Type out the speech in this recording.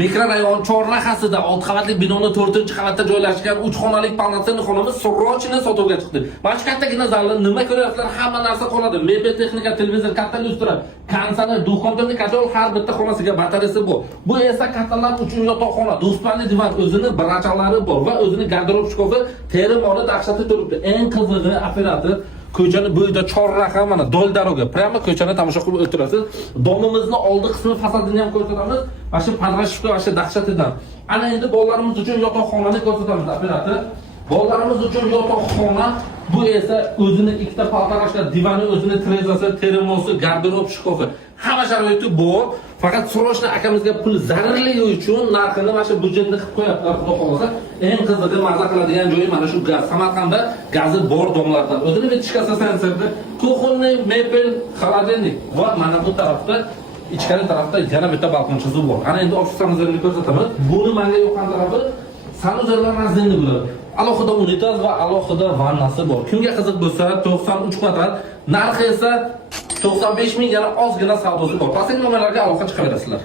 Mikrorayon chorrahasida 6 qavatli binoning 4-qavatda joylashgan 3 xonalik полноценный xonamiz srochni sotuvga chiqdi. Mana shu kattagina zalda nima ko'ryapsizlar? Hamma narsa qoladi. Mebel texnika, televizor, katta lyustra, konsoler, duxovka, kajol har bitta xonasiga batareyasi bor. Bu esa kattalar uchun yotoqxona, do'stlarning divan, o'zini brachalari bor va o'zini garderob shkofi, terimoli dahshatli turibdi. Eng qizig'i operator ko'chani bo'yida chorraha mana do'l daroga, prямо ko'chani tomosha qilib o'tirasiz. Domimizni oldi qismi fasadini ham ko'rsatamiz. Mana shu padrashka, mana shu dahshatidan. Ana endi bolalarimiz uchun yotoqxonani ko'rsatamiz operator. Bolalarimiz uchun yotoqxona, bu esa o'zini ikkita paltarashka, divani, o'zini trezasi, termosi, garderob shkofi. Hamma sharoiti bor. Faqat srochni akamizga pul zarurligi uchun narxini mana shu budjetni qilib qo'yaptilar, xudo xolasa. Eng qizig'i maza qiladigan joyi mana shu gaz. Samarqandda gazi bor domlardan. O'zini bitishkasi sensorda, kuxonniy mebel, xolodilnik va mana bu tarafda ichkari tarafda yana bitta balkon chizuv bor. Ana endi ofislarimizni ko'rsataman. Buni menga yoqqan tarafi sanuzorlar manzilni bo'ladi. Alohida unitaz va alohida vannasi bor. Kimga qiziq bo'lsa 93 kvadrat, narxi esa 95 ming, yana ozgina savdosi bor. Pastki nomerlarga aloqa chiqaverasizlar.